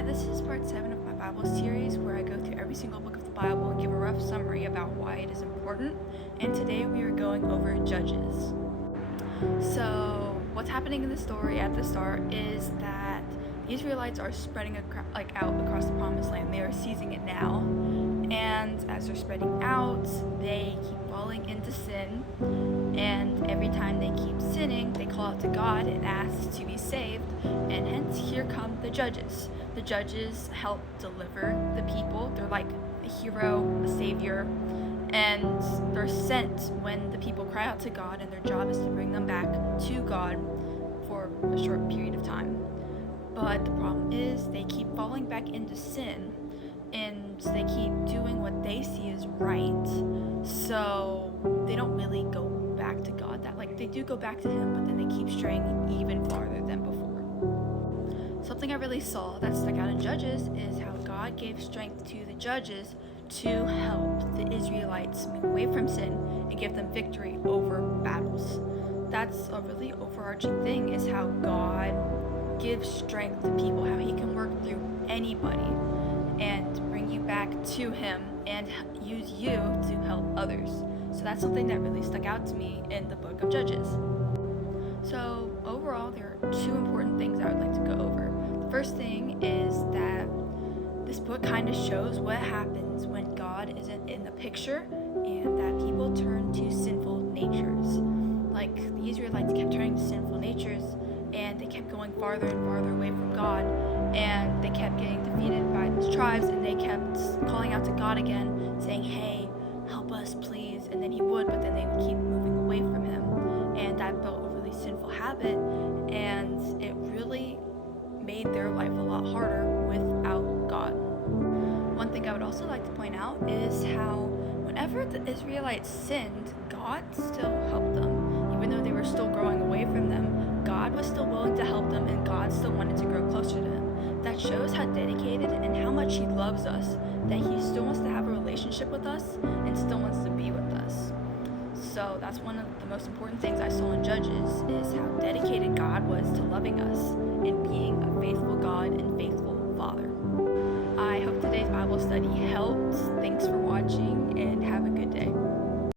Hi, this is part 7 of my Bible series where I go through every single book of the Bible and give a rough summary about why it is important. And today we are going over Judges. So, what's happening in the story at the start is that the Israelites are spreading out across the Promised Land. They are seizing it now. And as they're spreading out, they keep falling into sin. And every time they keep sinning, they call out to God and ask to be saved. And hence, here come the judges. The judges help deliver the people. They're like a hero, a savior, and they're sent when the people cry out to God, and their job is to bring them back to God for a short period of time. But the problem is they keep falling back into sin, and they keep doing what they see as right. So they don't really go back to God. They do go back to Him, but then they keep straying even farther than before. Something I really saw that stuck out in Judges is how God gave strength to the judges to help the Israelites move away from sin and give them victory over battles. That's a really overarching thing, is how God gives strength to people, how He can work through anybody and bring you back to Him and use you to help others. So that's something that really stuck out to me in the book of Judges. So overall, there are two important things I would like to go over. The first thing is that this book kind of shows what happens when God isn't in the picture and that people turn to sinful natures. Like the Israelites kept turning to sinful natures, and they kept going farther and farther away from God, and they kept getting defeated by these tribes, and they kept calling out to God again, saying, "Hey, help us please," and then He would, but then they would keep moving away from Him, and that built a really sinful habit, and it really made their life a lot harder without God. One thing I would also like to point out is how whenever the Israelites sinned, God still helped them. Even though they were still growing away from them, God was still willing to help them, and God still wanted to grow closer to Him. That shows how dedicated and how much He loves us, that He still wants to have a relationship with us and still wants to be with us. So that's one of the most important things I saw in Judges, is how dedicated God was to loving